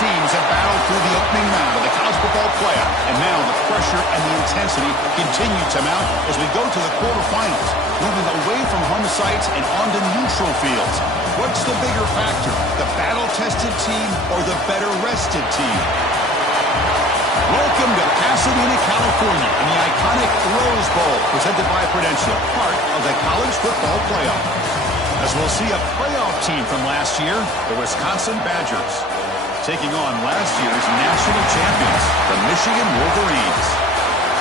teams have battled through the opening round of the college football playoff, and now the pressure and the intensity continue to mount as we go to the quarterfinals, moving away from home sites and onto neutral fields. What's the bigger factor, the battle-tested team or the better-rested team? Welcome to Pasadena, California, in the iconic Rose Bowl, presented by Prudential, part of the college football playoff. As we'll see a playoff team from last year, the Wisconsin Badgers, taking on last year's national champions, the Michigan Wolverines.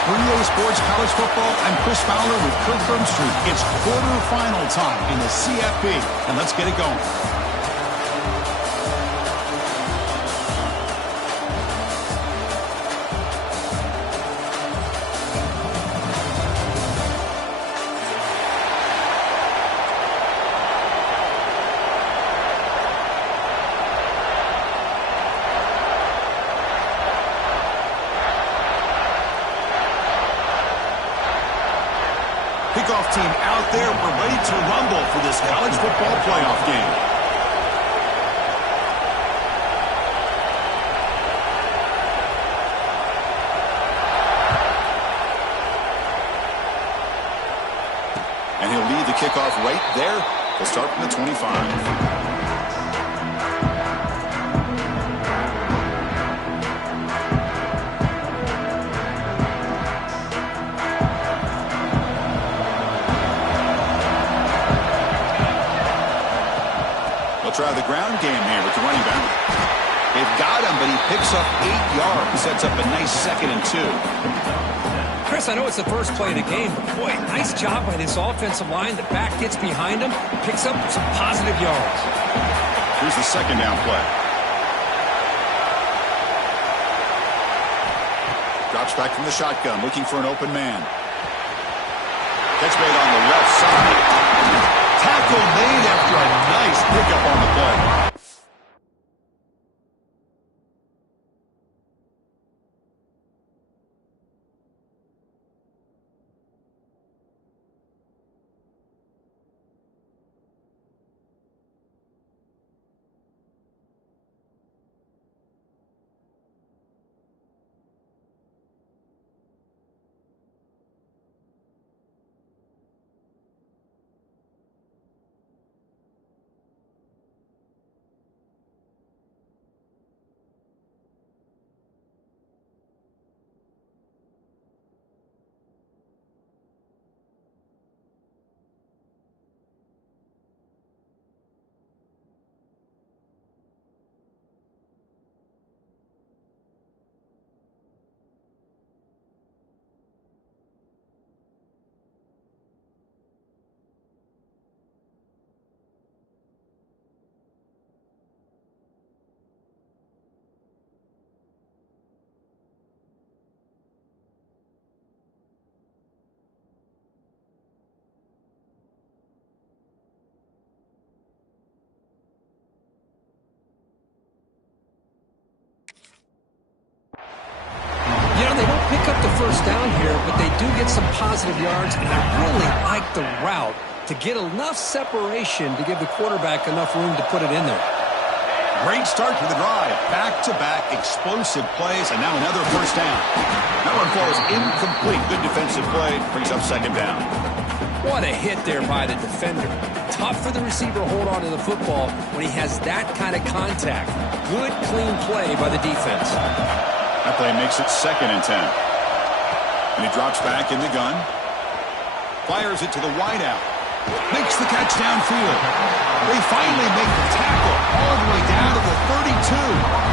For EA Sports College Football, I'm Chris Fowler with Kirk Bermstrud. It's quarterfinal time in the CFP, and let's get it going. Kickoff team out there. We're ready to rumble for this college football playoff game. And he'll lead the kickoff right there. He'll start from the 25. Try the ground game here with the running back. They've got him, but he picks up 8 yards. Sets up a nice 2nd and 2. Chris, I know it's the first play of the game, but boy, nice job by this offensive line. The back gets behind him, picks up some positive yards. Here's the 2nd down play. Drops back from the shotgun, looking for an open man. Catch made on the left side. Tackle made after a nice pickup on the play. They don't pick up the first down here, but they do get some positive yards, and I really like the route to get enough separation to give the quarterback enough room to put it in there. Great start to the drive. Back-to-back explosive plays, and now another first down. That one falls incomplete. Good defensive play. Brings up 2nd down. What a hit there by the defender. Tough for the receiver to hold on to the football when he has that kind of contact. Good, clean play by the defense. That play makes it 2nd and 10. And he drops back in the gun. Fires it to the wideout. Makes the catch downfield. They finally make the tackle all the way down to the 32.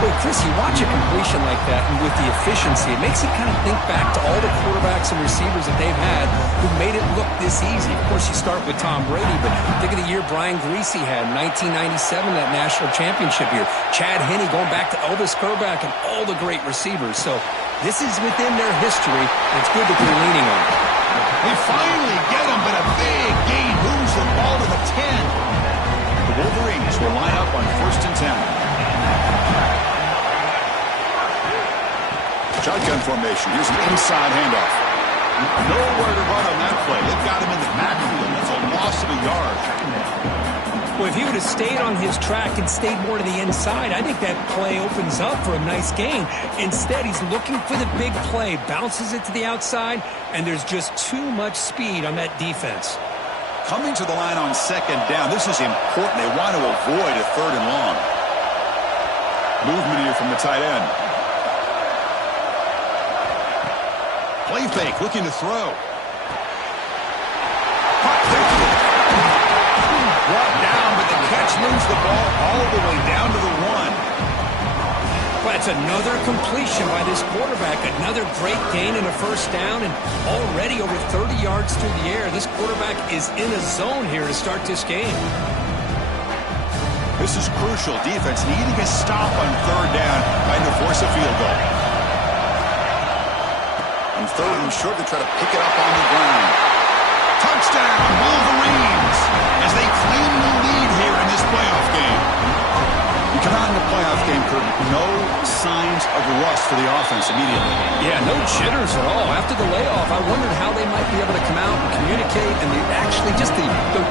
Well, Chris, you watch a completion like that, and with the efficiency, it makes you kind of think back to all the quarterbacks and receivers that they've had who made it look this easy. Of course, you start with Tom Brady, but think of the year Brian Griese had in 1997, that national championship year. Chad Henne going back to Elvis Kerback and all the great receivers. So this is within their history, and it's good that they're leaning on it. They finally get him, but a big gain moves the ball to the 10. The Wolverines will line up on 1st and 10. Shotgun formation. Here's an inside handoff. Nowhere to run on that play. They've got him in the backfield. That's a loss of a yard. Well, if he would have stayed on his track and stayed more to the inside, I think that play opens up for a nice gain. Instead, he's looking for the big play, bounces it to the outside, and there's just too much speed on that defense. Coming to the line on second down, this is important. They want to avoid a third and long. Movement here from the tight end. Play fake, looking to throw. Brought down, but the catch moves the ball all the way down to the 1. Well, it's another completion by this quarterback. Another great gain in a first down, and already over 30 yards through the air. This quarterback is in a zone here to start this game. This is crucial. Defense needing a stop on third down, trying to force a field goal. On third and short, they try to pick it up on the ground. Touchdown, Wolverines, as they claim the lead here in this playoff game. You come out in the playoff game, Kurt, no signs of rust for the offense immediately. Yeah, no jitters at all. After the layoff, I wondered how they might be able to come out and communicate, and actually just the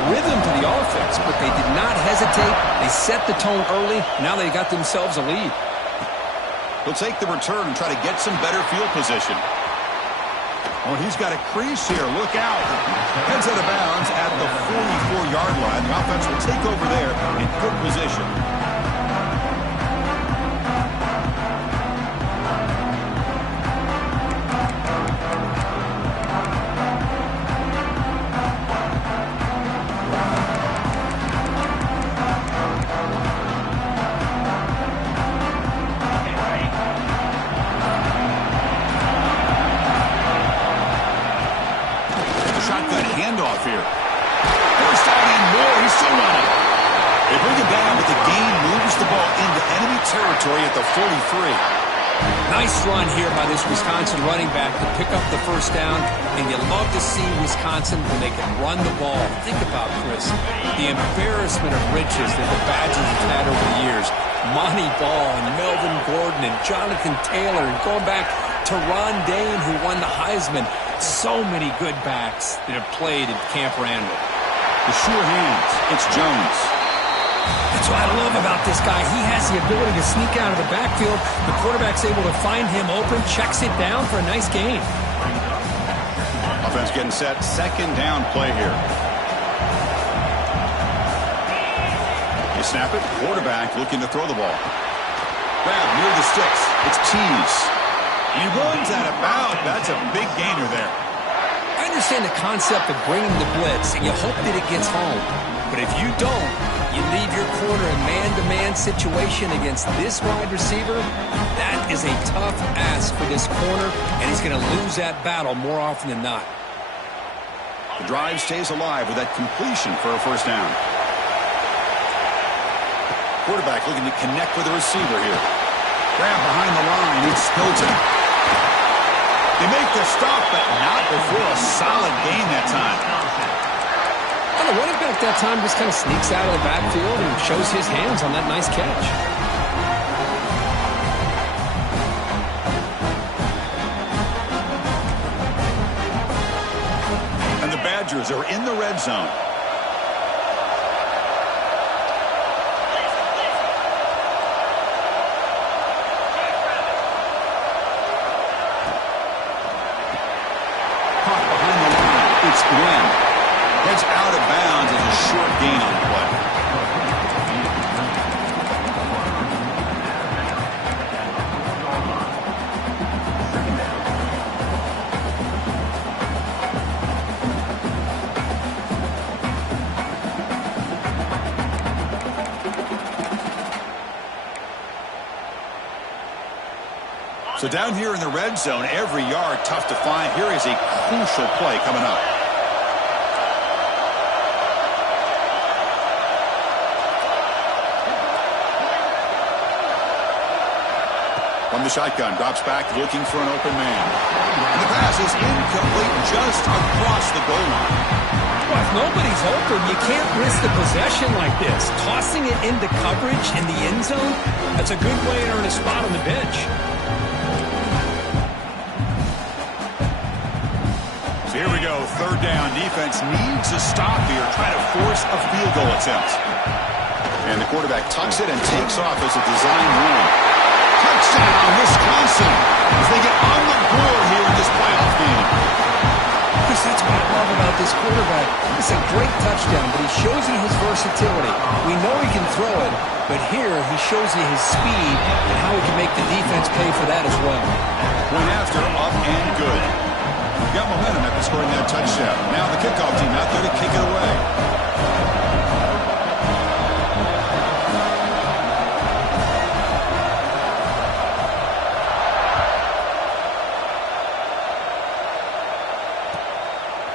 rhythm to the offense. But they did not hesitate. They set the tone early. Now they got themselves a lead. They'll take the return and try to get some better field position. Oh, he's got a crease here. Look out. Heads out of bounds at the 44-yard line. The offense will take over there in good position. Handoff here. First down and more. He's still running. They bring him down, but the gain moves the ball into enemy territory at the 43. Nice run here by this Wisconsin running back to pick up the first down, and you love to see Wisconsin when they can run the ball. Think about, Chris, the embarrassment of riches that the Badgers have had over the years. Monty Ball and Melvin Gordon and Jonathan Taylor, and going back to Ron Dane, who won the Heisman. So many good backs that have played at Camp Randall. The sure hands. It's Jones. That's what I love about this guy. He has the ability to sneak out of the backfield. The quarterback's able to find him open, checks it down for a nice gain. Offense getting set. Second down play here. You snap it. Quarterback looking to throw the ball. Grab near the sticks. It's Tease. He runs out of bounds. That's a big gainer there. I understand the concept of bringing the blitz, and you hope that it gets home. But if you don't, you leave your corner in man-to-man situation against this wide receiver. That is a tough ask for this corner, and he's going to lose that battle more often than not. The drive stays alive with that completion for a first down. Quarterback looking to connect with the receiver here. Grab behind the line. It's Hilton. They make the stop, but not before a solid gain that time. Well, the running back that time just kind of sneaks out of the backfield and shows his hands on that nice catch. And the Badgers are in the red zone. It's Glenn. Heads out of bounds as a short gain on the play. So down here in the red zone, every yard tough to find. Here is a crucial play coming up. From the shotgun, drops back, looking for an open man. And the pass is incomplete just across the goal line. Well, if nobody's open, you can't risk the possession like this. Tossing it into coverage in the end zone, that's a good way to earn a spot on the bench. So here we go, third down. defense needs a stop here, trying to force a field goal attempt. And the quarterback tucks it and takes off as a design run. Touchdown, Wisconsin, as they get on the board here in this playoff game. Chris, that's what I love about this quarterback. It's a great touchdown, but he shows you his versatility. We know he can throw it, but here he shows you his speed and how he can make the defense pay for that as well. Point after, up and good. Got momentum after scoring that touchdown. Now the kickoff team out there to kick it away.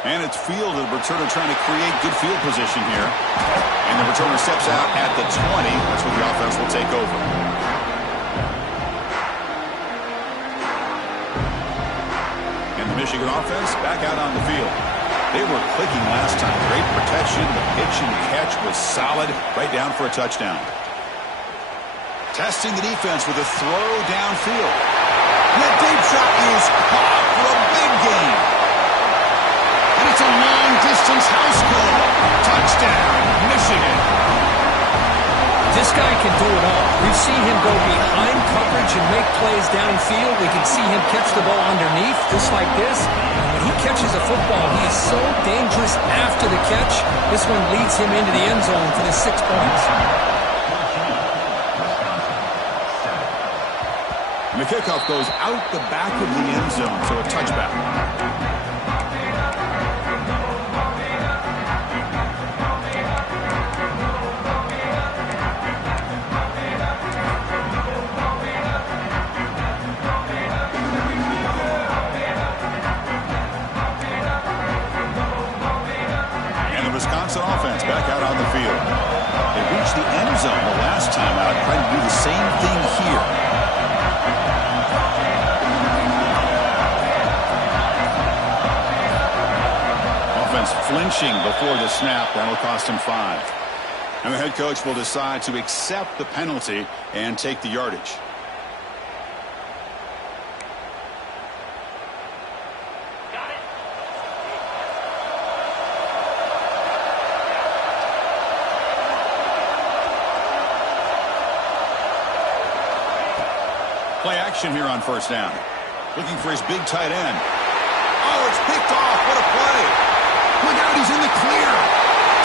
And it's fielded. The returner trying to create good field position here. And the returner steps out at the 20. That's where the offense will take over. And the Michigan offense back out on the field. They were clicking last time. Great protection. The pitch and catch was solid. Right down for a touchdown. Testing the defense with a throw downfield. And that deep shot is caught for a big gain. And it's a long-distance house call. Touchdown, Michigan. This guy can do it all. We've seen him go behind coverage and make plays downfield. We can see him catch the ball underneath, just like this. And when he catches a football, he is so dangerous after the catch. This one leads him into the end zone for the 6 points. And the kickoff goes out the back of the end zone, so a touchback. Wisconsin offense back out on the field. They reached the end zone the last time out, trying to do the same thing here. Offense flinching before the snap. That'll cost him 5. And the head coach will decide to accept the penalty and take the yardage. Play action here on first down. Looking for his big tight end. Oh, it's picked off. What a play. Look out, he's in the clear.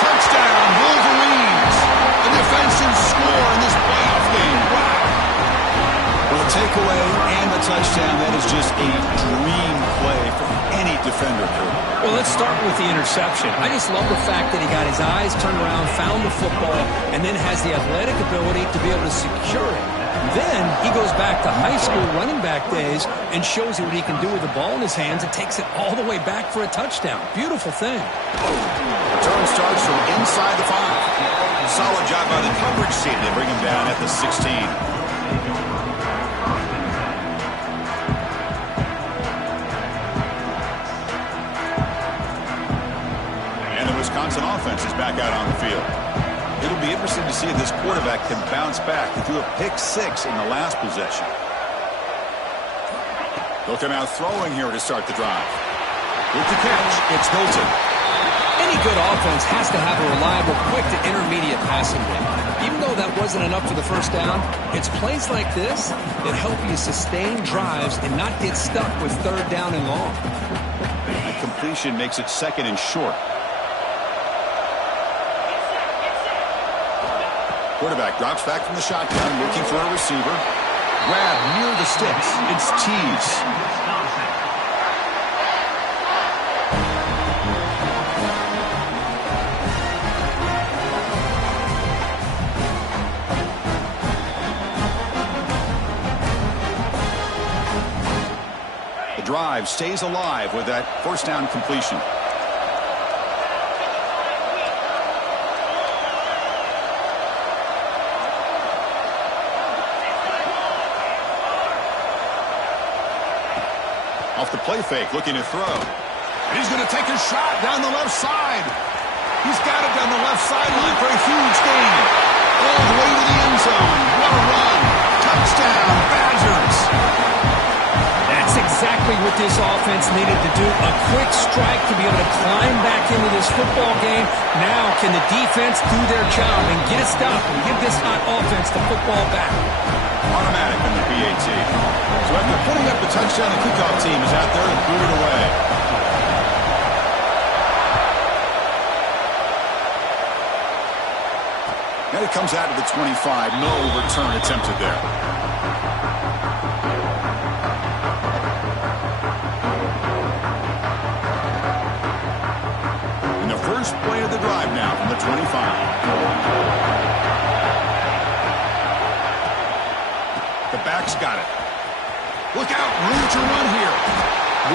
Touchdown, Wolverines. A defensive score in this playoff game. Wow. Well, a takeaway and a touchdown. That is just a dream play for any defender. Well, let's start with the interception. I just love the fact that he got his eyes turned around, found the football, and then has the athletic ability to be able to secure it. Then he goes back to high school running back days and shows you what he can do with the ball in his hands and takes it all the way back for a touchdown. Beautiful thing. Return starts from inside the 5. Solid job by the coverage team. They bring him down at the 16. And the Wisconsin offense is back out on the field. It'll be interesting to see if this quarterback can bounce back. He threw a pick-6 in the last possession. They'll come out throwing here to start the drive. With the catch, it's Hilton. Any good offense has to have a reliable, quick to intermediate passing game. Even though that wasn't enough for the first down, it's plays like this that help you sustain drives and not get stuck with third down and long. A completion makes it second and short. Quarterback drops back from the shotgun, looking for a receiver. Grab near the sticks. It's Tees. The drive stays alive with that first down completion. Off the play fake, looking to throw. And he's going to take a shot down the left side. He's got it down the left sideline for a huge gain. All the way to the end zone. What a run. Touchdown, Badgers. That's exactly exactly what this offense needed to do. A quick strike to be able to climb back into this football game. Now can the defense do their job and get a stop and give this hot offense the football back? Automatic in the PAT. So after putting up the touchdown, the kickoff team is out there and threw it away. And it comes out to the 25. No return attempted there. And the first play of the drive now from the 25. The back's got it. Look out, room to run here.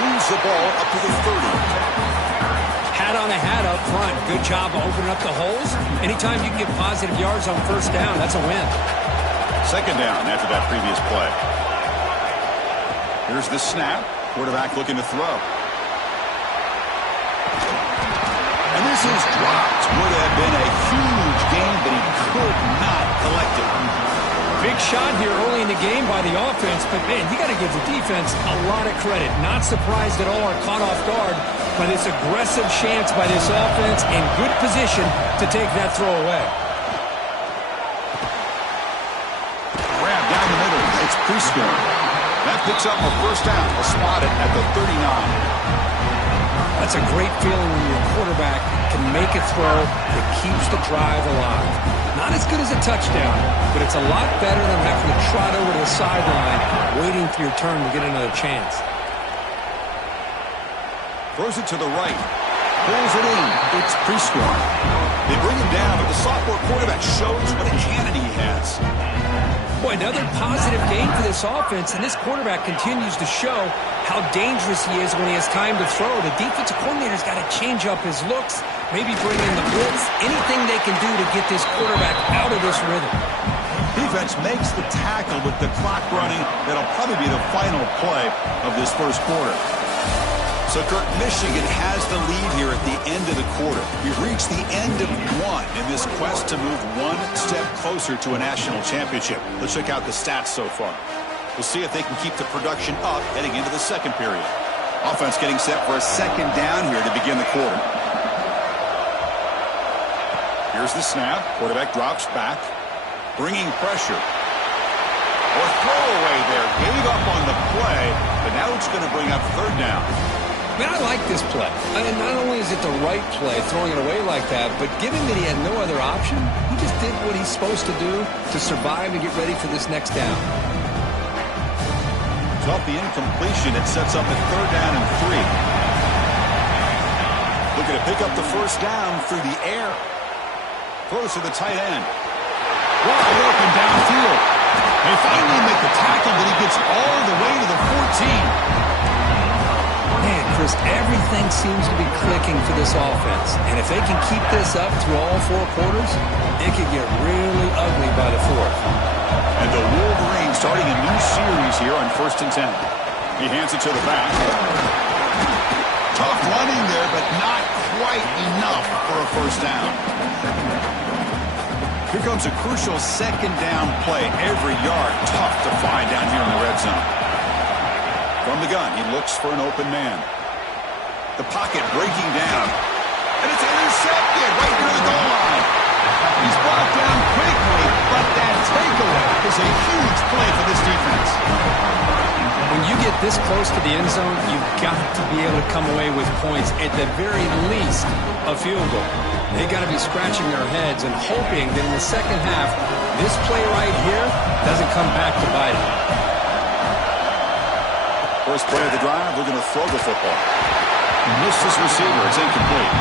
Moves the ball up to the 30. Hat on a hat up front. Good job of opening up the holes. Anytime you can get positive yards on first down, that's a win. Second down after that previous play. Here's the snap. Quarterback looking to throw. And this is dropped. Would have been a huge gain, but he could not collect it. Big shot here early in the game by the offense, but, man, you got to give the defense a lot of credit. Not surprised at all or caught off guard by this aggressive chance by this offense in good position to take that throw away. Grab down the middle. It's Prescott. That picks up a first down. A spot it at the 39. That's a great feeling when your quarterback can make a throw that keeps the drive alive. Not as good as a touchdown, but it's a lot better than having to trot over to the sideline waiting for your turn to get another chance. Throws it to the right. Pulls it in. It's Prescott. They bring him down, but the sophomore quarterback shows what a cannon he has. Boy, another positive game for this offense, and this quarterback continues to show how dangerous he is when he has time to throw. The defensive coordinator's got to change up his looks, maybe bring in the blitz, anything they can do to get this quarterback out of this rhythm. Defense makes the tackle with the clock running. That'll probably be the final play of this first quarter. So, Kirk, Michigan has the lead here at the end of the quarter. We've reached the end of one in this quest to move one step closer to a national championship. Let's check out the stats so far. We'll see if they can keep the production up heading into the second period. Offense getting set for a second down here to begin the quarter. Here's the snap. Quarterback drops back, bringing pressure. Or throwaway there. Gave up on the play, but now it's going to bring up third down. Man, I like this play. I mean, not only is it the right play, throwing it away like that, but given that he had no other option, he just did what he's supposed to do to survive and get ready for this next down. So off the incompletion, it sets up a third down and 3. Looking to pick up the first down through the air. Throws to the tight end. Wide open downfield. They finally make the tackle, but he gets all the way to the 14. Man, Chris, everything seems to be clicking for this offense. And if they can keep this up through all four quarters, it could get really ugly by the fourth. And the Wolverines starting a new series here on 1st and 10. He hands it to the back. Tough running there, but not quite enough for a first down. Here comes a crucial second down play. Every yard tough to find down here in the red zone. From the gun, he looks for an open man. The pocket breaking down. And it's intercepted right near the goal line. He's brought down quickly, but that takeaway is a huge play for this defense. When you get this close to the end zone, you've got to be able to come away with points, at the very least, a field goal. They've got to be scratching their heads and hoping that in the second half, this play right here doesn't come back to bite them. First play of the drive, they're going to throw the football. Missed his receiver. It's incomplete.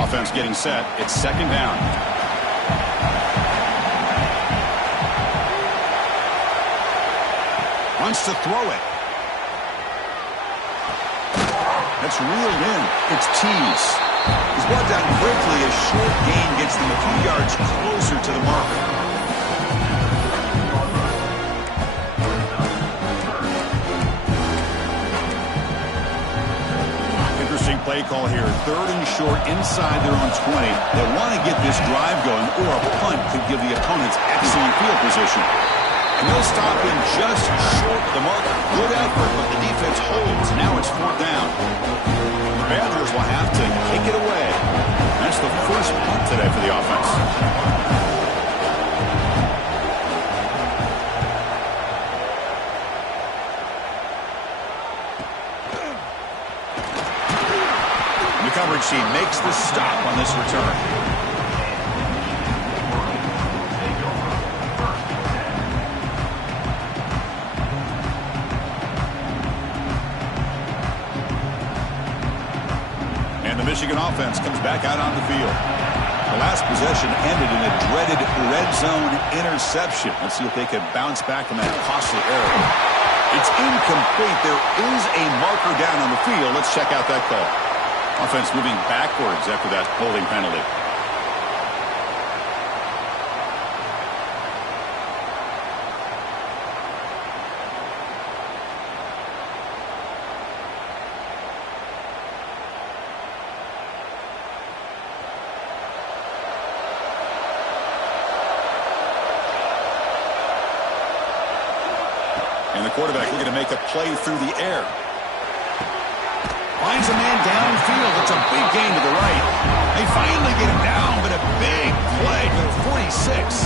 Offense getting set. It's second down. Wants to throw it. That's reeled in. It's Tease. He's brought down quickly. A short gain gets them a few yards closer to the marker. Play call here, 3rd and short inside their own 20. They want to get this drive going, or a punt could give the opponents excellent field position. And they'll stop him just short of the mark. Good effort, but the defense holds. Now it's 4th down. The Badgers will have to kick it away. That's the first punt today for the offense. The coverage team makes the stop on this return. Michigan offense comes back out on the field. The last possession ended in a dreaded red zone interception. Let's see if they can bounce back from that costly error. It's incomplete. There is a marker down on the field. Let's check out that call. Offense moving backwards after that holding penalty. And the quarterback looking to make a play through the air. Finds a man downfield. It's a big gain to the right. They finally get him down, but a big play to the 46.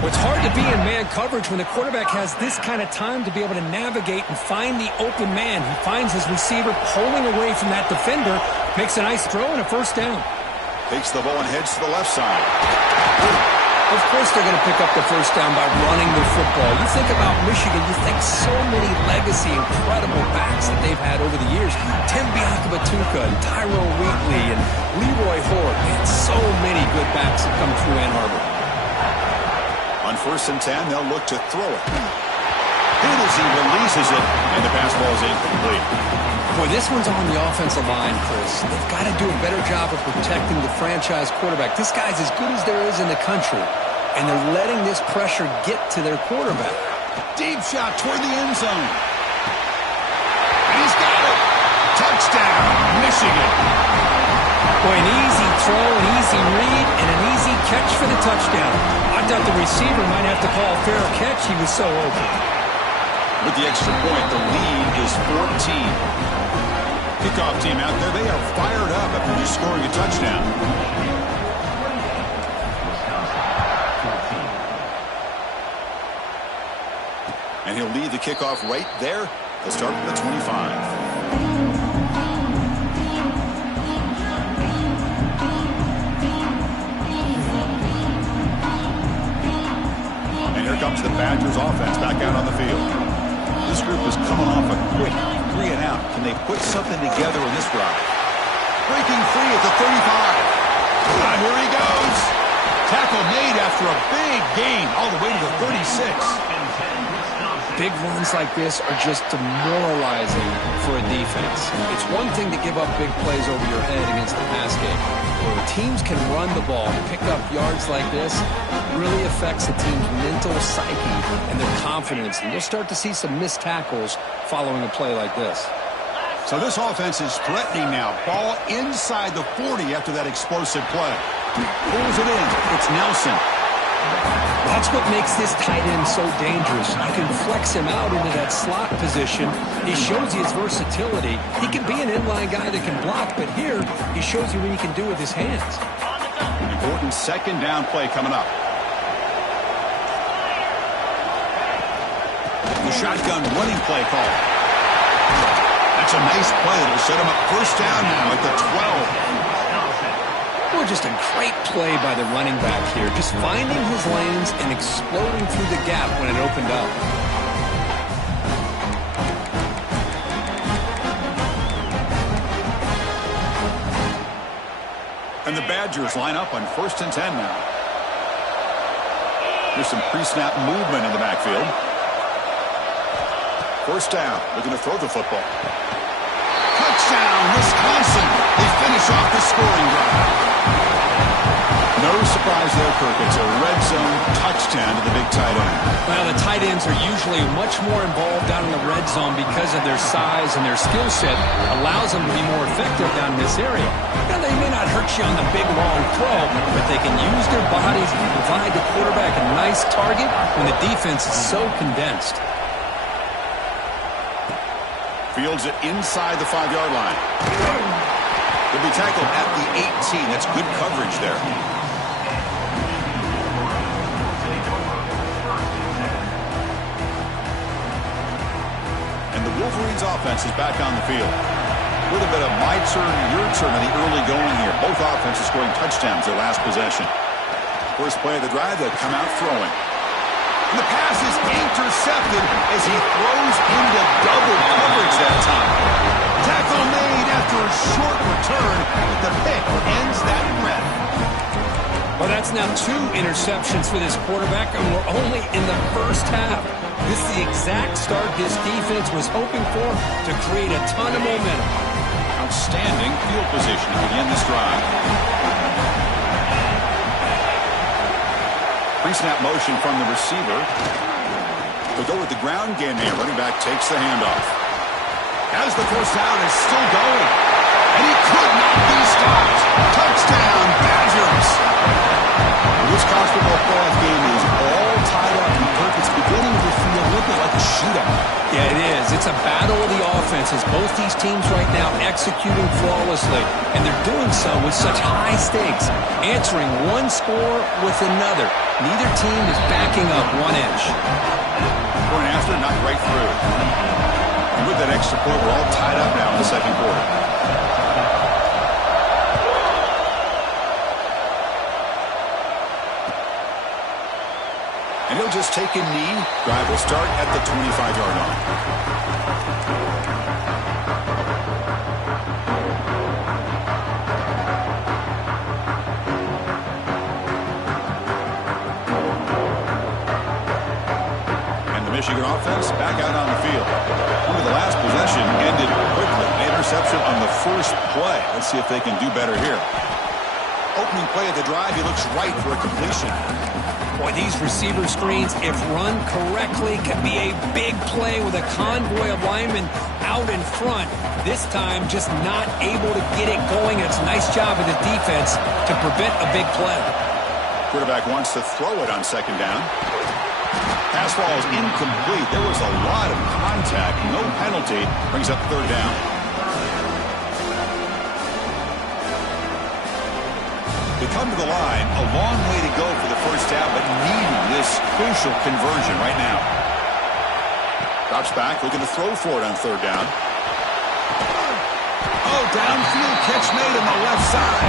Well, it's hard to be in man coverage when the quarterback has this kind of time to be able to navigate and find the open man. He finds his receiver pulling away from that defender, makes a nice throw and a 1st down. Takes the ball and heads to the left side. Of course they're going to pick up the 1st down by running the football. You think about Michigan, you think so many legacy, incredible backs that they've had over the years. Tim Biakabatuka and Tyrone Wheatley and Leroy Horde. Man, so many good backs have come through Ann Arbor. On 1st and 10, they'll look to throw it. Hit as he releases it, and the pass ball is incomplete. Boy, this one's on the offensive line, Chris. They've got to do a better job of protecting the franchise quarterback. This guy's as good as there is in the country, and they're letting this pressure get to their quarterback. Deep shot toward the end zone. He's got it. Touchdown, Michigan. Boy, an easy throw, an easy read, and an easy catch for the touchdown. I thought the receiver might have to call a fair catch. He was so open. With the extra point, the lead is 14. Kickoff team out there, they are fired up after just scoring a touchdown. And he'll lead the kickoff right there. They'll start from the 25. And here comes the Badgers offense back out on the field. This group is coming off a quick 3 and out. Can they put something together in this drive? Breaking free at the 35. And here he goes. Tackle made after a big gain all the way to the 36. Big runs like this are just demoralizing for a defense. It's one thing to give up big plays over your head against the pass game. When teams can run the ball and pick up yards like this, it really affects the team's mental psyche and their confidence. And you'll start to see some missed tackles following a play like this. So this offense is threatening now. Ball inside the 40 after that explosive play. Pulls it in. It's Nelson. That's what makes this tight end so dangerous. You can flex him out into that slot position. He shows you his versatility. He can be an inline guy that can block, but here he shows you what he can do with his hands. Important 2nd down play coming up. The shotgun running play call. That's a nice play. It'll set him up 1st down now at the 12. Well, just a great play by the running back here. Just finding his lanes and exploding through the gap when it opened up. And the Badgers line up on 1st and 10 now. There's some pre-snap movement in the backfield. 1st down. Looking to throw the football. Touchdown, Wisconsin. They finish off the scoring drive. No surprise there, Kirk. It's a red zone touchdown to the big tight end. Well, the tight ends are usually much more involved down in the red zone because of their size and their skill set allows them to be more effective down in this area. Now, they may not hurt you on the big, long throw, but they can use their bodies to provide the quarterback a nice target when the defense is so condensed. Fields it inside the 5-yard line. He'll be tackled at the 18. That's good coverage there. And the Wolverines' offense is back on the field. With a bit of my turn, your turn in the early going here. Both offenses scoring touchdowns their last possession. First play of the drive, they'll come out throwing. And the pass is intercepted as he throws into double coverage that time. Tackle made after a short return, but the pick ends that threat. Well, that's now 2 interceptions for this quarterback, and we're only in the first half. This is the exact start this defense was hoping for to create a ton of momentum. Outstanding field position to begin this drive. Pre-snap motion from the receiver. They'll go with the ground game here. Running back takes the handoff. As the first down is still going. And he could not be stopped. Touchdown, Badgers. This college football playoff game is all tied up. It's beginning to feel a little bit like a shootout. Yeah, it is. It's a battle of the offenses. Both these teams right now executing flawlessly. And they're doing so with such high stakes. Answering one score with another. Neither team is backing up 1 inch. Point after, not right through. And with that extra point, we're all tied up now in the second quarter. And he'll just take a knee. Drive will start at the 25-yard line. And the Michigan offense back out on the field. Remember, the last possession ended quickly. An interception on the first play. Let's see if they can do better here. Opening play of the drive, he looks right for a completion. Boy, these receiver screens, if run correctly, can be a big play with a convoy of linemen out in front. This time, just not able to get it going. It's a nice job of the defense to prevent a big play. Quarterback wants to throw it on second down. Pass ball is incomplete. There was a lot of contact. No penalty. Brings up third down. They come to the line, a long way to go for the first half, but needing this crucial conversion right now. Drops back, looking to throw for it on third down. Oh, downfield catch made on the left side.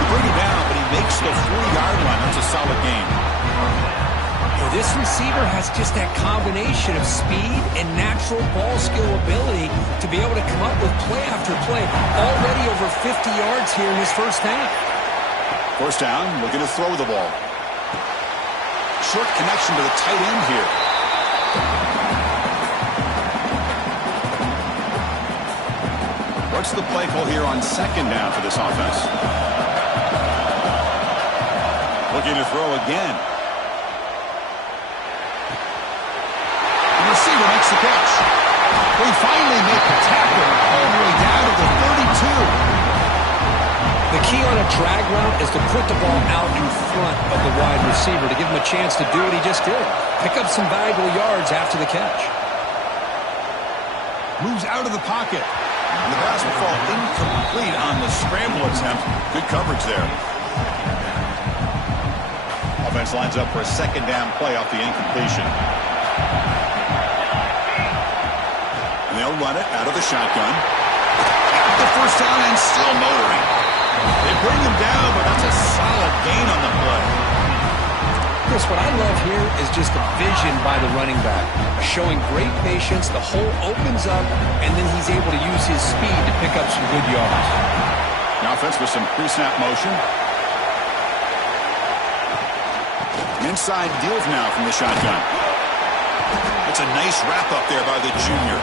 He bring it down, but he makes the 40-yard line. That's a solid gain. This receiver has just that combination of speed and natural ball skill ability to be able to come up with play after play. Already over 50 yards here in his first half. First down, looking to throw the ball. Short connection to the tight end here. What's the play call here on second down for this offense? Looking to throw again. The receiver makes the catch. We finally make the tackle all the way down to the 32. The key on a drag route is to put the ball out in front of the wide receiver to give him a chance to do what he just did. Pick up some valuable yards after the catch. Moves out of the pocket. And the pass will fall incomplete on the scramble attempt. Good coverage there. Offense lines up for a second down play off the incompletion. And they'll run it out of the shotgun. Got the first down and still motoring. They bring him down, but that's a solid gain on the play. Chris, what I love here is just the vision by the running back. Showing great patience, the hole opens up, and then he's able to use his speed to pick up some good yards. The offense with some pre-snap motion. Inside deals now from the shotgun. It's a nice wrap-up there by the junior.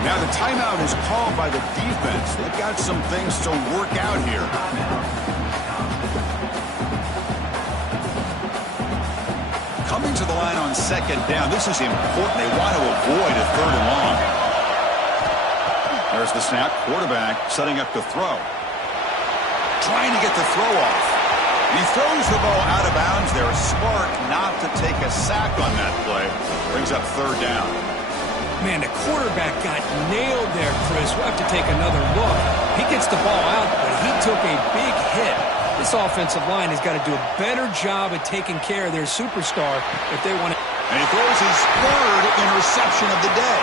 Now the timeout is called by the defense. They've got some things to work out here. Coming to the line on second down. This is important. They want to avoid a third and long. There's the snap. Quarterback setting up to throw. Trying to get the throw off. He throws the ball out of bounds. They're smart not to take a sack on that play. Brings up third down. Man, the quarterback got nailed there, Chris. We'll have to take another look. He gets the ball out, but he took a big hit. This offensive line has got to do a better job of taking care of their superstar if they want to. And he throws his third interception of the day.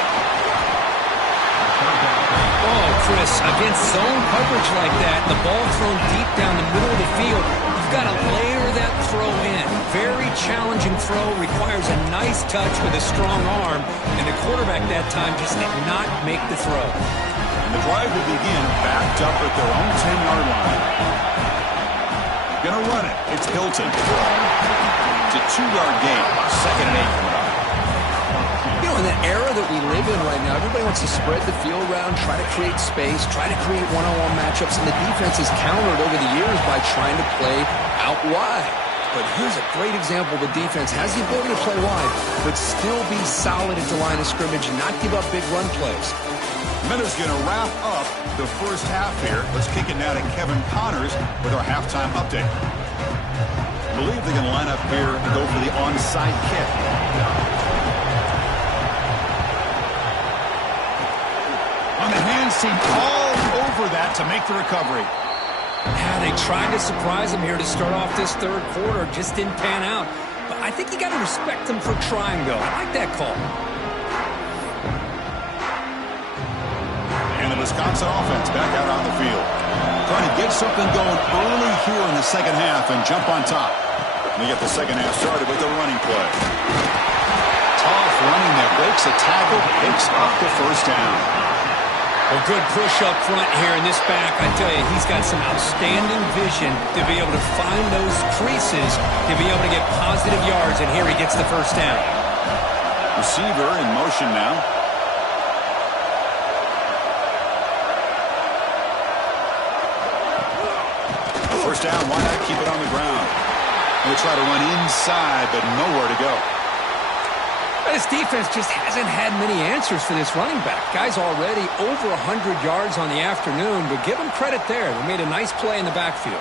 Oh, Chris, against zone coverage like that, the ball thrown deep down the middle of the field, you've got to layer that throw in. Very challenging throw, requires a nice touch with a strong arm, and the quarterback that time just did not make the throw. And the drive will begin backed up at their own 10-yard line. Gonna run it. It's Hilton. It's a 2-yard gain. 2nd and 8 coming up. You know, in the era that we live in right now, everybody wants to spread the field around, try to create space, try to create one-on-one matchups, and the defense has countered over the years by trying to play out wide. But here's a great example. The defense has the ability to play wide, but still be solid at the line of scrimmage and not give up big run plays. Miller's going to wrap up the first half here. Let's kick it now to Kevin Connors with our halftime update. I believe they're going to line up here and go for the onside kick. On the hands team all over that to make the recovery. Yeah, they tried to surprise him here to start off this third quarter. Just didn't pan out. But I think you got to respect them for trying, though. I like that call. And the Wisconsin offense back out on the field. Trying to get something going early here in the second half and jump on top. And they get the second half started with a running play. Tough running that breaks a tackle, picks up the first down. Well, good push up front here in this back. I tell you, he's got some outstanding vision to be able to find those creases, to be able to get positive yards, and here he gets the first down. Receiver in motion now. First down, why not keep it on the ground? We'll try to run inside, but nowhere to go. This defense just hasn't had many answers for this running back. Guy's already over 100 yards on the afternoon, but give him credit there. They made a nice play in the backfield.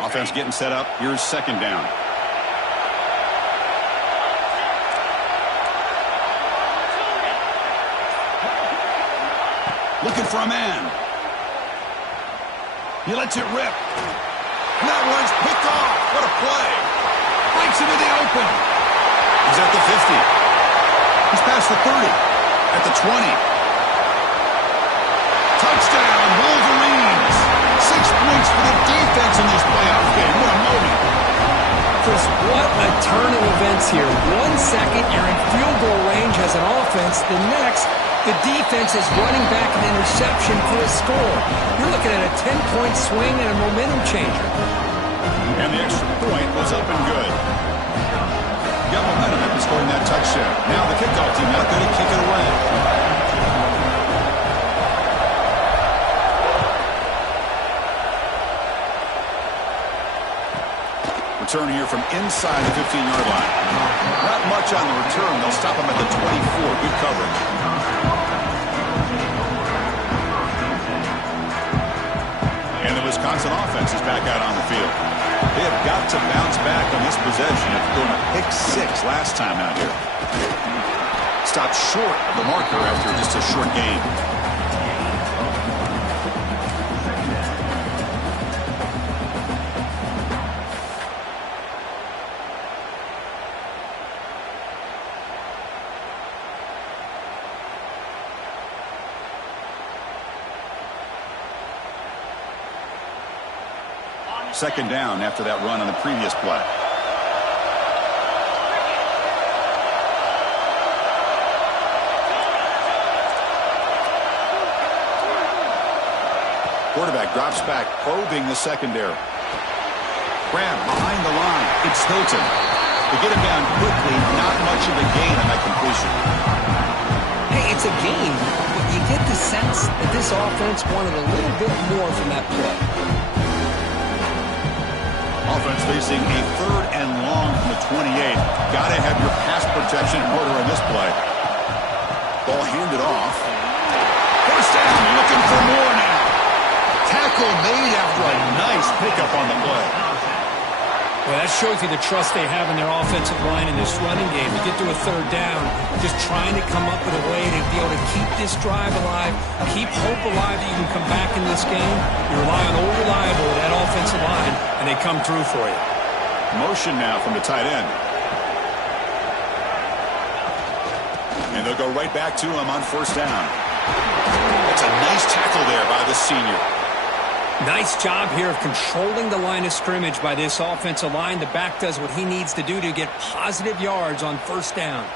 Offense getting set up. Here's second down. Looking for a man. He lets it rip. And that one's picked off. What a play. Breaks into the open. He's at the 50. He's past the 30. At the 20. Touchdown, Wolverines. 6 points for the defense in this playoff game. What a moment. Chris, what a turn of events here. 1 second, you're in field goal range as an offense. The next, the defense is running back an interception for a score. You're looking at a 10-point swing and a momentum changer. And the extra point was up and good. Got momentum after scoring that touchdown. Now the kickoff team out there to kick it away. Return here from inside the 15-yard line. Not much on the return. They'll stop him at the 24. Good coverage. And the Wisconsin offense is back out on the field. They have got to bounce back on this possession after going a pick 6 last time out here. Stopped short of the marker after just a short game. Second down after that run on the previous play. Quarterback drops back, probing the secondary. Grab behind the line. It's Hilton. To get him down quickly, not much of a gain on that completion. Hey, it's a gain, but you get the sense that this offense wanted a little bit more from that play. Offense facing a 3rd and long from the 28. Got to have your pass protection in order in this play. Ball handed off. First down, looking for more now. Tackle made after a nice pickup on the play. Well, that shows you the trust they have in their offensive line in this running game. You get to a 3rd down, just trying to come up with a way to be able to keep this drive alive, keep hope alive that you can come back in this game. You rely on old reliable, that offensive line, and they come through for you. Motion now from the tight end. And they'll go right back to him on 1st down. That's a nice tackle there by the senior. Nice job here of controlling the line of scrimmage by this offensive line. The back does what he needs to do to get positive yards on 1st down.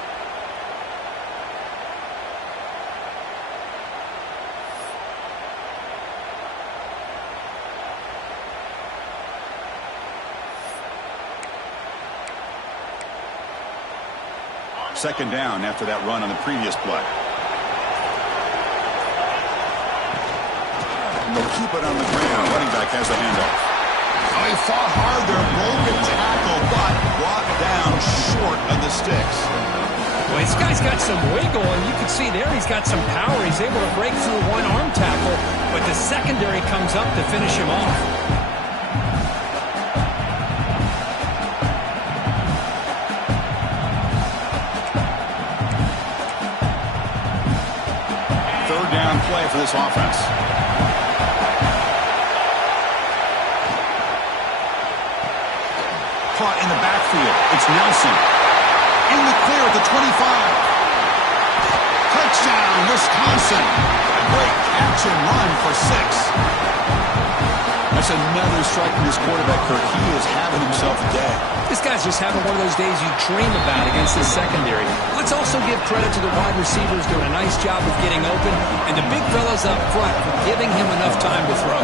Second down after that run on the previous play. And they'll keep it on the ground. Running back has the handoff. Oh, he fought hard there. Broken tackle, but brought down short of the sticks. Well, this guy's got some wiggle, and you can see there he's got some power. He's able to break through one arm tackle, but the secondary comes up to finish him off. Play for this offense. Caught in the backfield. It's Nelson. In the clear at the 25. Touchdown, Wisconsin. A great catch and run for 6. That's another strike from this quarterback, Kirk. He is having himself a day. This guy's just having one of those days you dream about against this secondary. Let's also give credit to the wide receivers doing a nice job of getting open, and the big fellas up front for giving him enough time to throw.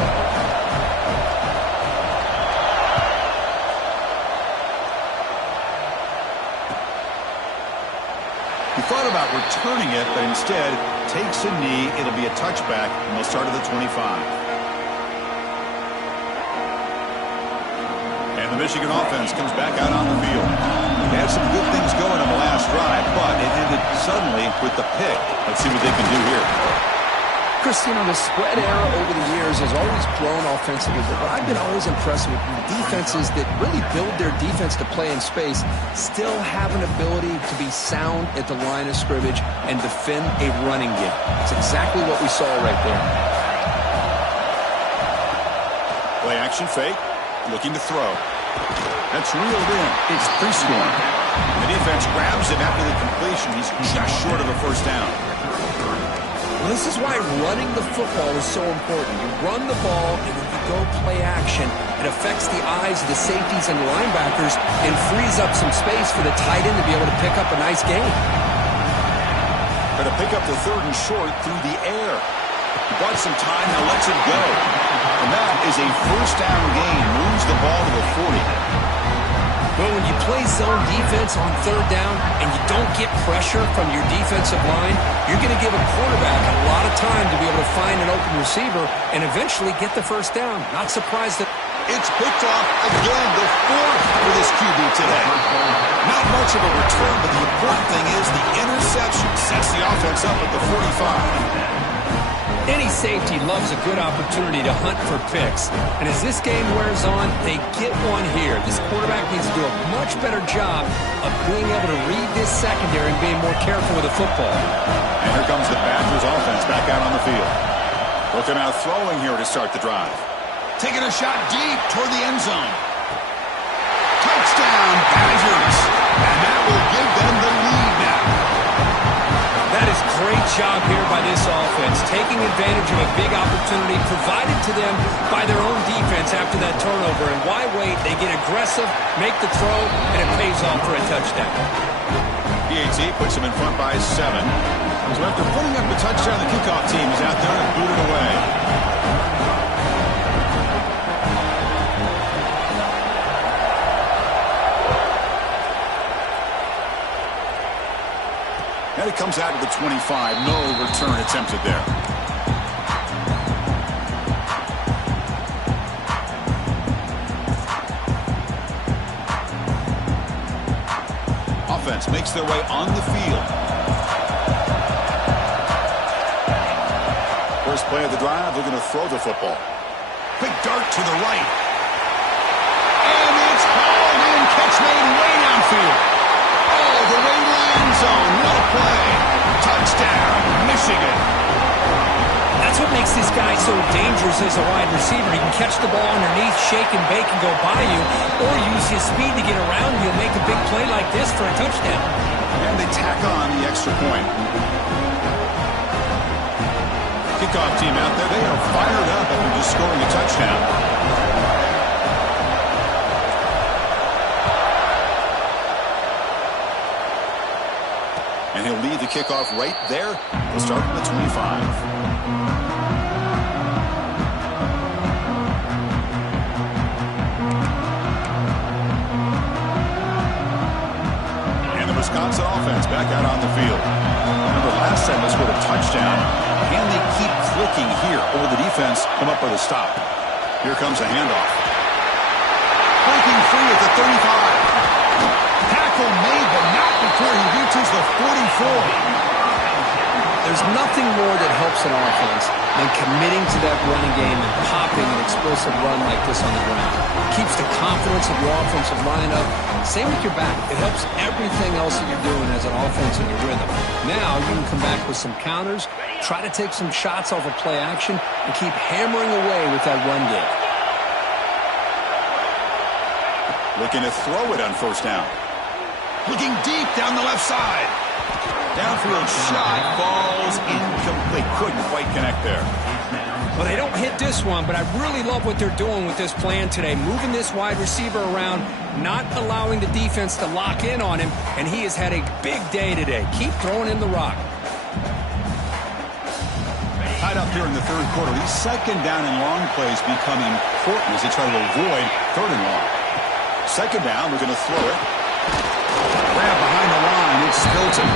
He thought about returning it, but instead takes a knee. It'll be a touchback, and they'll start at the 25. The Michigan offense comes back out on the field. They had some good things going on the last drive, but it ended suddenly with the pick. Let's see what they can do here. Chris, you know, the spread era over the years has always grown offensively, but what I've been always impressed with defenses that really build their defense to play in space still have an ability to be sound at the line of scrimmage and defend a running game. It's exactly what we saw right there. Play action fake, looking to throw. That's reeled in. It's pre-scoring. The defense grabs him after the completion. He's just short of a 1st down. Well, this is why running the football is so important. You run the ball, and when you go play action, it affects the eyes of the safeties and the linebackers and frees up some space for the tight end to be able to pick up a nice gain. Going to pick up the 3rd and short through the air. He bought some time, now lets it go. And that is a 1st down gain. Moves the ball to the 40. Well, when you play zone defense on 3rd down and you don't get pressure from your defensive line, you're going to give a quarterback a lot of time to be able to find an open receiver and eventually get the 1st down. Not surprised that it's picked off again, the 4th for this QB today. Not much of a return, but the important thing is the interception sets the offense up at the 45. Any safety loves a good opportunity to hunt for picks. And as this game wears on, they get one here. This quarterback needs to do a much better job of being able to read this secondary and being more careful with the football. And here comes the Badgers offense back out on the field. Looking out throwing here to start the drive. Taking a shot deep toward the end zone. Touchdown, Badgers. And that will give them the lead now. That is great job here by this offense, taking advantage of a big opportunity provided to them by their own defense after that turnover. And why wait? They get aggressive, make the throw, and it pays off for a touchdown. PAT puts them in front by 7. So after putting up the touchdown, the kickoff team is out there and boot it away. And it comes out to the 25. No return attempted there. offense makes their way on the field. First play of the drive, they're going to throw the football. Big dart to the right. And it's hauled in. Catch made way downfield. Oh, the way to the end zone. What a play. Touchdown, Michigan. That's what makes this guy so dangerous as a wide receiver. He can catch the ball underneath, shake and bake and go by you, or use his speed to get around you and make a big play like this for a touchdown. And they tack on the extra point. Kickoff team out there, they are fired up after just scoring a touchdown. And he'll lead the kickoff right there. They'll start from the 25. Wisconsin offense back out on the field. Remember, last time they scored a touchdown. Can they keep clicking here, or will the defense come up with a stop? Here comes a handoff. Breaking free at the 35. Tackle made, but not before he reaches the 44. There's nothing more that helps an offense than committing to that running game and popping an explosive run like this on the ground. It keeps the confidence of your offensive line up. Same with your back. It helps everything else that you're doing as an offense in your rhythm. Now you can come back with some counters, try to take some shots off of play action, and keep hammering away with that run game. Looking to throw it on first down. Looking deep down the left side. Downfield shot falls incomplete. Couldn't quite connect there. Well, they don't hit this one, but I really love what they're doing with this plan today. Moving this wide receiver around, not allowing the defense to lock in on him, and he has had a big day today. Keep throwing him the rock. Tied up here in the third quarter. These second down and long plays become important as they try to avoid third and long. Second down, we're going to throw it. Grab behind the line, it's Stilton.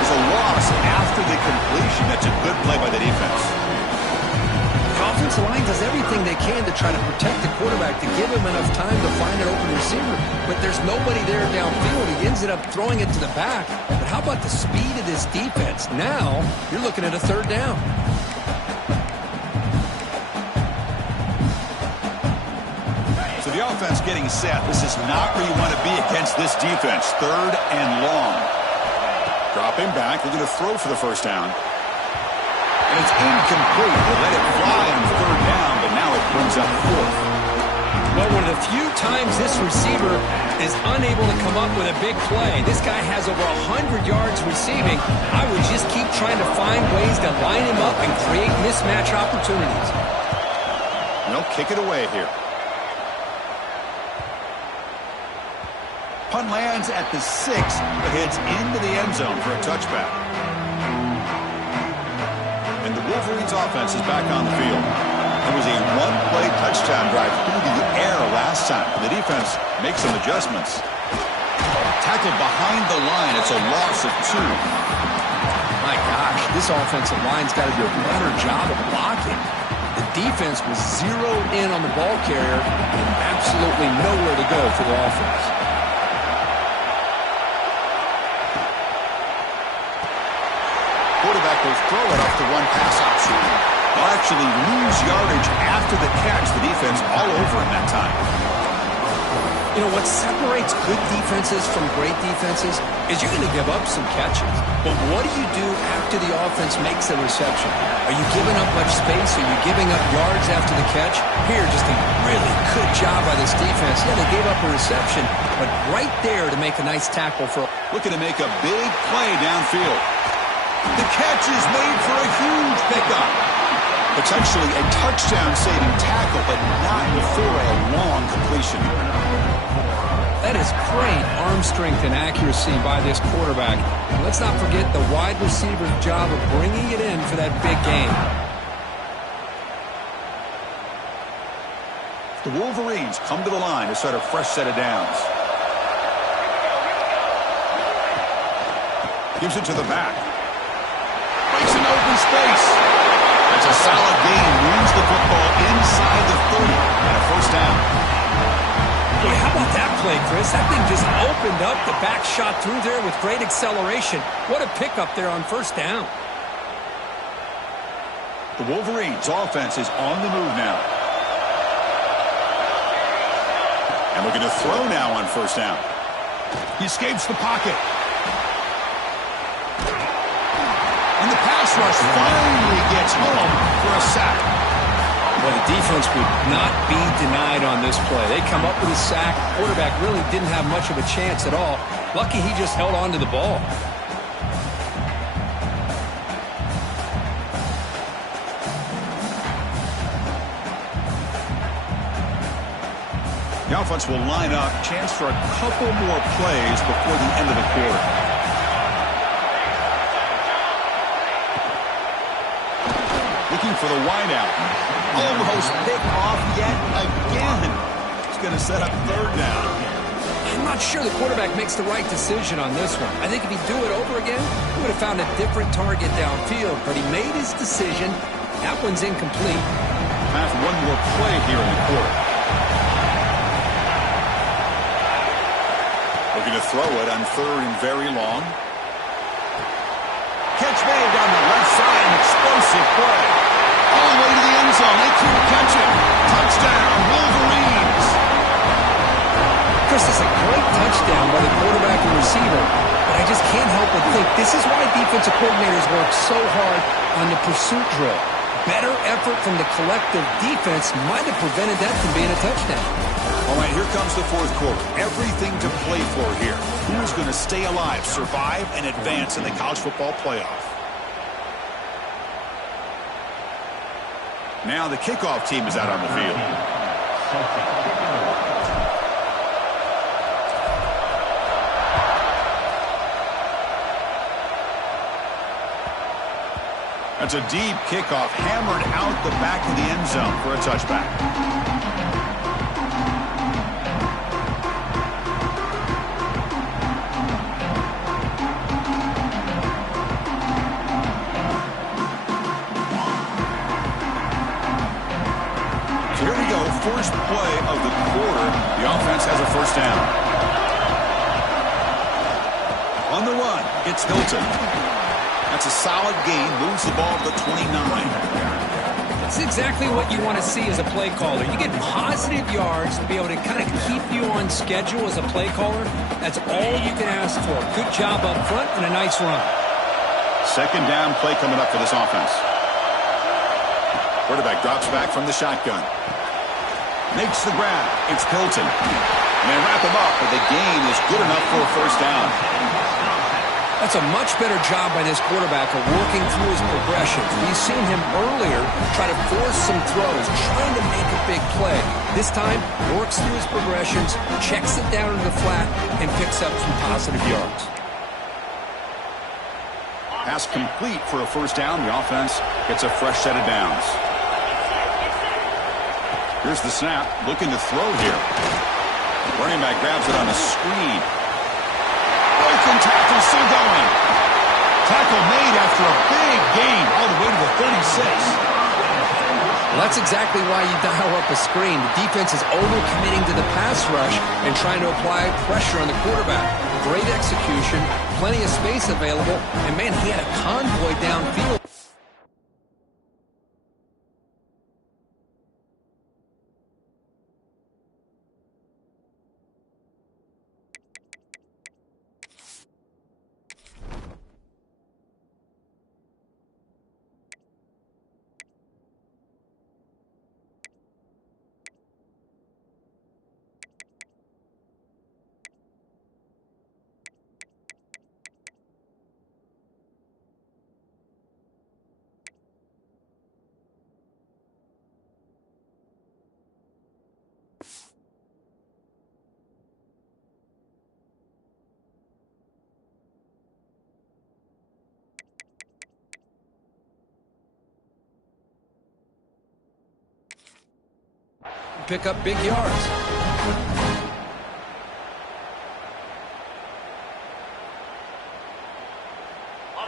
There's a loss after the completion. That's a good play by the defense. The offensive line does everything they can to try to protect the quarterback, to give him enough time to find an open receiver. But there's nobody there downfield. He ends up throwing it to the back. But how about the speed of this defense? Now you're looking at a third down. So the offense getting set. This is not where you want to be against this defense. Third and long. Dropping back. They're going to throw for the first down. And it's incomplete. They let it fly on third down, but now it brings up fourth. Well, one of the few times this receiver is unable to come up with a big play. This guy has over 100 yards receiving. I would just keep trying to find ways to line him up and create mismatch opportunities. And they'll kick it away here. Punt lands at the 6, but heads into the end zone for a touchback. And the Wolverines offense is back on the field. It was a one-play touchdown drive through the air last time. The defense makes some adjustments. Tackled behind the line. It's a loss of 2. My gosh, this offensive line's got to do a better job of blocking. The defense was zeroed in on the ball carrier and absolutely nowhere to go for the offense. Quarterback will throw it off the one pass option. They'll actually lose yardage after the catch. The defense all over in that time. You know, what separates good defenses from great defenses is you're going to give up some catches. But what do you do after the offense makes a reception? Are you giving up much space? Are you giving up yards after the catch? Here, just a really good job by this defense. Yeah, they gave up a reception, but right there to make a nice tackle for... Looking to make a big play downfield. The catch is made for a huge pickup. Potentially a touchdown-saving tackle, but not before a long completion. That is great arm strength and accuracy by this quarterback. And let's not forget the wide receiver's job of bringing it in for that big game. The Wolverines come to the line to start a fresh set of downs. Gives it to the back. Breaks an open space. That's a solid gain. Moves the football inside the 30 and a first down. Boy, how about that play, Chris. That thing just opened up. The back shot through there with great acceleration. What a pickup there on first down. The Wolverines' offense is on the move now. And looking to throw now on first down. He escapes the pocket. And the pass rush finally gets home for a sack. Well, the defense would not be denied on this play. They come up with a sack. Quarterback really didn't have much of a chance at all. Lucky he just held on to the ball. The offense will line up. Chance for a couple more plays before the end of the quarter. Looking for the wideout. Almost picked off yet again. He's going to set up third down. I'm not sure the quarterback makes the right decision on this one. I think if he'd do it over again, he would have found a different target downfield. But he made his decision. That one's incomplete. Time for one more play here in the quarter. Looking to throw it on third and very long. Catch made down the left side. An explosive play. All the way to the end zone. They can't catch it. Touchdown, Wolverines. Chris, it's a great touchdown by the quarterback and receiver, but I just can't help but think this is why defensive coordinators work so hard on the pursuit drill. Better effort from the collective defense might have prevented that from being a touchdown. All right, here comes the fourth quarter. Everything to play for here. Who's going to stay alive, survive, and advance in the college football playoff? Now the kickoff team is out on the field. That's a deep kickoff, hammered out the back of the end zone for a touchback. Here we go, first play of the quarter. The offense has a first down. On the run, it's Hilton. That's a solid gain, moves the ball to the 29. That's exactly what you want to see as a play caller. You get positive yards to be able to kind of keep you on schedule as a play caller. That's all you can ask for. Good job up front and a nice run. Second down play coming up for this offense. Quarterback drops back from the shotgun. Makes the grab. It's Hilton. And they wrap him up, but the gain is good enough for a first down. That's a much better job by this quarterback of working through his progressions. We've seen him earlier try to force some throws, trying to make a big play. This time, works through his progressions, checks it down to the flat, and picks up some positive yards. Pass complete for a first down. The offense gets a fresh set of downs. Here's the snap, looking to throw here. Running back grabs it on a screen. Broken tackle, still going. Tackle made after a big gain, all the way to the 36. Well, that's exactly why you dial up a screen. The defense is overcommitting to the pass rush and trying to apply pressure on the quarterback. Great execution, plenty of space available, and man, he had a convoy downfield. Pick up big yards.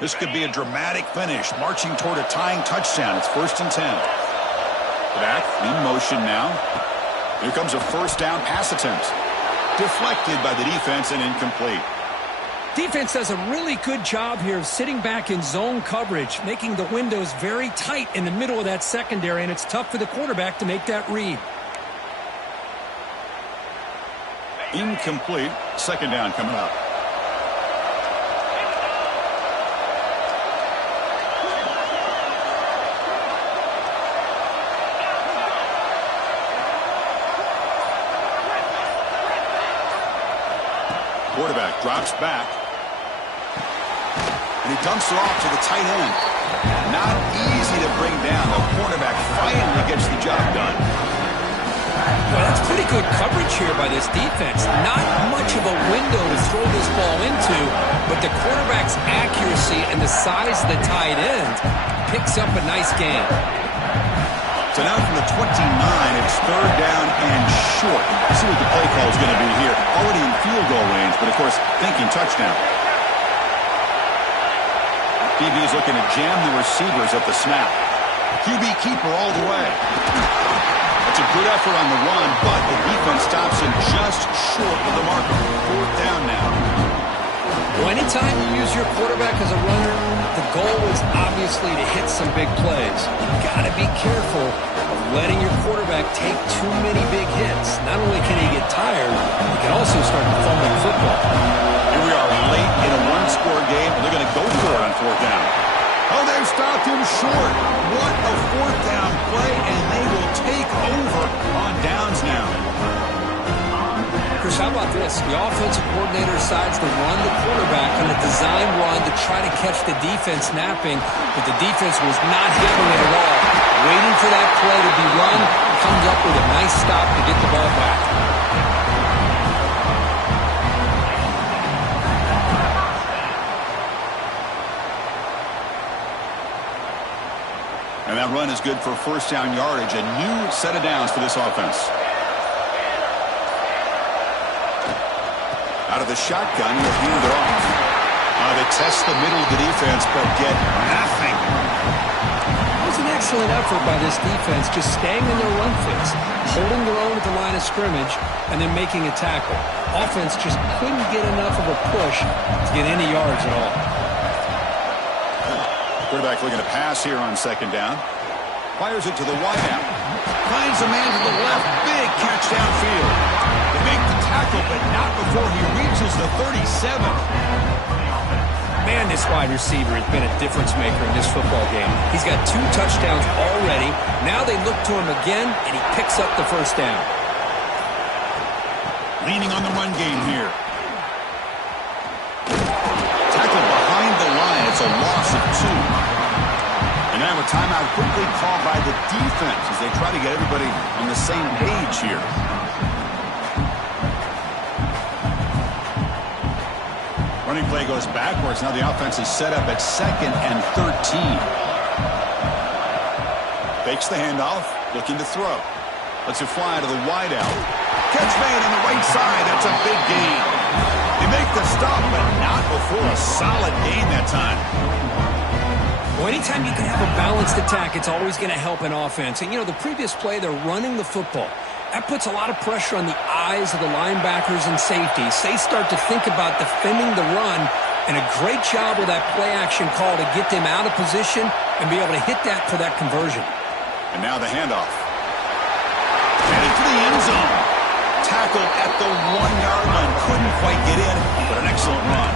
This could be a dramatic finish, marching toward a tying touchdown. It's 1st and 10. Back in motion now. Here comes a first down pass attempt. Deflected by the defense and incomplete. Defense does a really good job here of sitting back in zone coverage, making the windows very tight in the middle of that secondary, and it's tough for the quarterback to make that read. Incomplete. Second down coming up. Quarterback drops back. And he dumps it off to the tight end. Not easy to bring down. The quarterback finally gets the job done. Well, that's pretty good coverage here by this defense. Not much of a window to throw this ball into, but the quarterback's accuracy and the size of the tight end picks up a nice gain. So now from the 29, it's third down and short. Let's see what the play call is going to be here. Already in field goal range, but of course, thinking touchdown. DB is looking to jam the receivers at the snap. QB keeper all the way. It's a good effort on the run, but the defense stops him just short of the marker. Fourth down now. Well, anytime you use your quarterback as a runner, the goal is obviously to hit some big plays. You've got to be careful of letting your quarterback take too many big hits. Not only can he get tired, he can also start to fumble the football. Here we are late in a one-score game, and they're going to go for it on fourth down. Oh, they've stopped him short. What a fourth down play, and they will take over on downs now. Chris, how about this? The offensive coordinator decides to run the quarterback on a design run to try to catch the defense napping, but the defense was not having it at all. Waiting for that play to be run, comes up with a nice stop to get the ball back. And that run is good for first down yardage. A new set of downs for this offense. Out of the shotgun, he'll hand it off. They test the middle of the defense, but get nothing. It was an excellent effort by this defense, just staying in their run fits, holding their own at the line of scrimmage, and then making a tackle. Offense just couldn't get enough of a push to get any yards at all. Quarterback looking to pass here on second down. Fires it to the wideout. Finds a man to the left. Big catch downfield. They make the tackle, but not before he reaches the 37. Man, this wide receiver has been a difference maker in this football game. He's got 2 touchdowns already. Now they look to him again, and he picks up the first down. Leaning on the run game here. Tackle behind the line. It's a loss of 2. And now a timeout quickly called by the defense as they try to get everybody on the same page here. Running play goes backwards. Now the offense is set up at 2nd and 13. Fakes the handoff, looking to throw. Lets it fly to the wideout. Catch made on the right side. That's a big gain. They make the stop, but not before a solid gain that time. Well, anytime you can have a balanced attack, it's always going to help an offense. And, you know, the previous play, they're running the football. That puts a lot of pressure on the eyes of the linebackers and safeties. They start to think about defending the run, and a great job with that play-action call to get them out of position and be able to hit that for that conversion. And now the handoff. Headed to the end zone. Tackled at the 1-yard line. Couldn't quite get in, but an excellent run.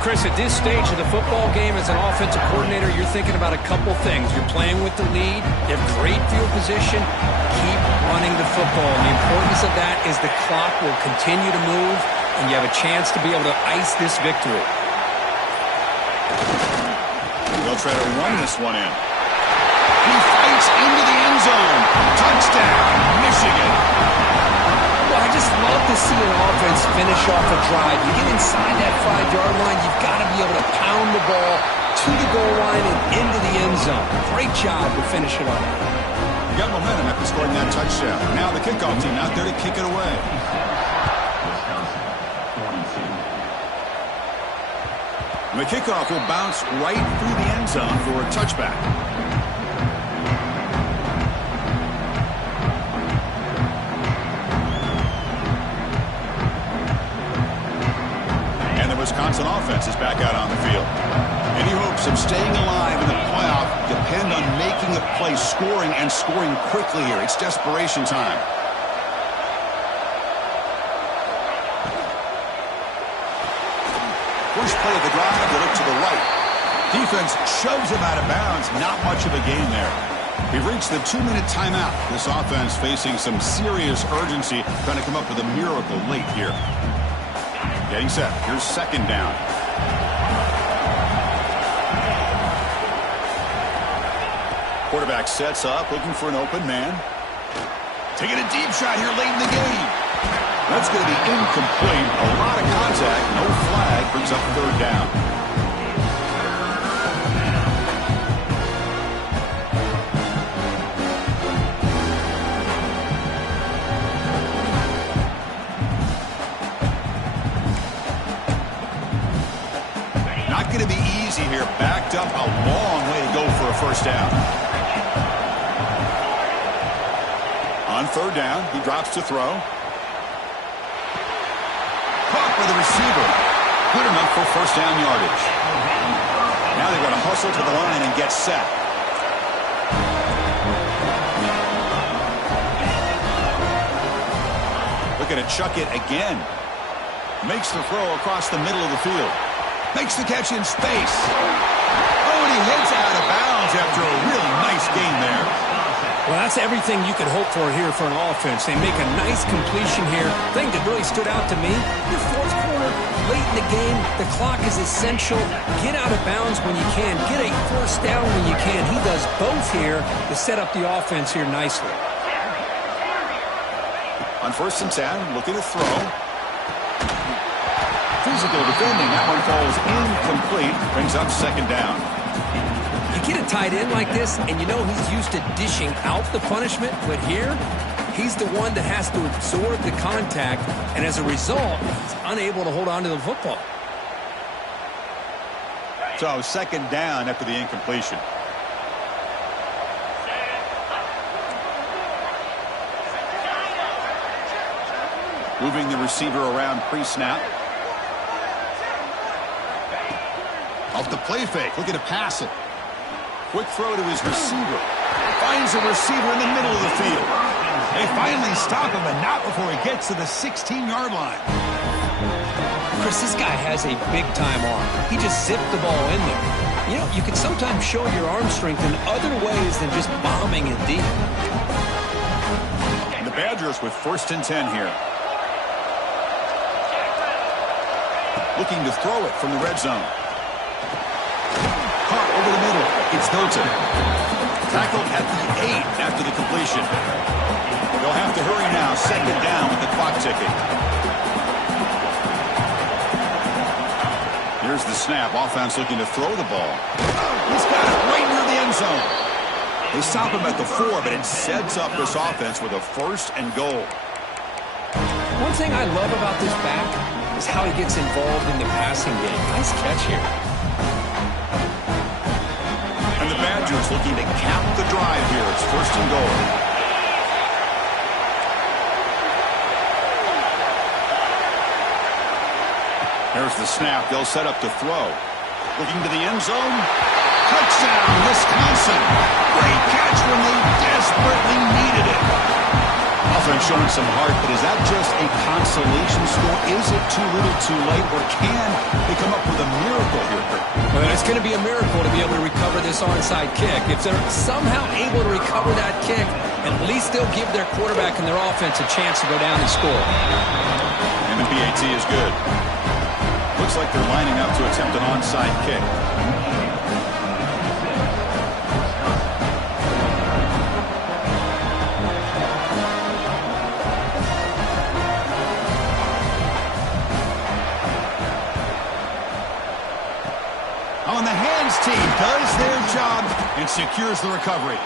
Chris, at this stage of the football game as an offensive coordinator, you're thinking about a couple things. You're playing with the lead. You have great field position. Keep running the football. And the importance of that is the clock will continue to move, and you have a chance to be able to ice this victory. They'll try to run this one in. He fights into the end zone. Touchdown, Michigan. Well, I just love to see an offense finish off a drive. You get inside that 5-yard line, you've got to be able to pound the ball to the goal line and into the end zone. Great job to finish it off. You got momentum after scoring that touchdown. Now the kickoff team out there to kick it away. And the kickoff will bounce right through the end zone for a touchback. Wisconsin offense is back out on the field. Any hopes of staying alive in the playoff depend on making a play, scoring, and scoring quickly here. It's desperation time. First play of the drive, they look to the right. Defense shoves him out of bounds. Not much of a gain there. We've reached the 2-minute timeout. This offense facing some serious urgency, trying to come up with a miracle late here. Getting set. Here's second down. Quarterback sets up, looking for an open man. Taking a deep shot here late in the game. That's going to be incomplete. A lot of contact. No flag. Brings up third down. Not going to be easy here. Backed up a long way to go for a first down. On third down, he drops to throw. Caught by the receiver. Good enough for first down yardage. Now they're going to hustle to the line and get set. Looking to chuck it again. Makes the throw across the middle of the field. Makes the catch in space. Oh, and he heads out of bounds after a really nice gain there. Well, that's everything you could hope for here for an offense. They make a nice completion here. Thing that really stood out to me, your fourth quarter, late in the game, the clock is essential. Get out of bounds when you can. Get a first down when you can. He does both here to set up the offense here nicely. On first and 10, looking to throw. Physical defending. That one falls incomplete. Brings up second down. You get a tight end like this, and you know he's used to dishing out the punishment, but here, he's the one that has to absorb the contact, and as a result, he's unable to hold on to the football. So second down after the incompletion. Moving the receiver around pre-snap. Off the play fake, looking to pass it. Quick throw to his receiver. Finds a receiver in the middle of the field. They finally stop him, but not before he gets to the 16-yard line. Chris, this guy has a big-time arm. He just zipped the ball in there. You know, you can sometimes show your arm strength in other ways than just bombing it deep. And the Badgers with first and 10 here. Looking to throw it from the red zone. Caught over the middle. It's Hilton. Tackled at the 8 after the completion. They'll have to hurry now. Second down with the clock ticking. Here's the snap. Offense looking to throw the ball. He's got it right near the end zone. They stop him at the 4, but it sets up this offense with a first and goal. One thing I love about this back is how he gets involved in the passing game. Nice catch here. And the Badgers looking to cap the drive here. It's first and goal. There's the snap. They'll set up to throw. Looking to the end zone. Touchdown, Wisconsin. Great catch when they desperately needed it. Offense showing some heart, but is that just a consolation score? Is it too little too late, or can they come up with a miracle here? Well, it's going to be a miracle to be able to recover this onside kick. If they're somehow able to recover that kick, at least they'll give their quarterback and their offense a chance to go down and score. And the PAT is good. Looks like they're lining up to attempt an onside kick. On the hands team does their job and secures the recovery.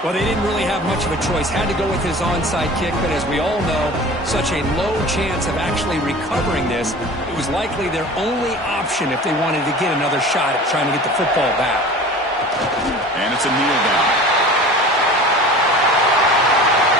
Well, they didn't really have much of a choice. Had to go with his onside kick, but as we all know, such a low chance of actually recovering this. It was likely their only option if they wanted to get another shot at trying to get the football back. And it's a kneel down.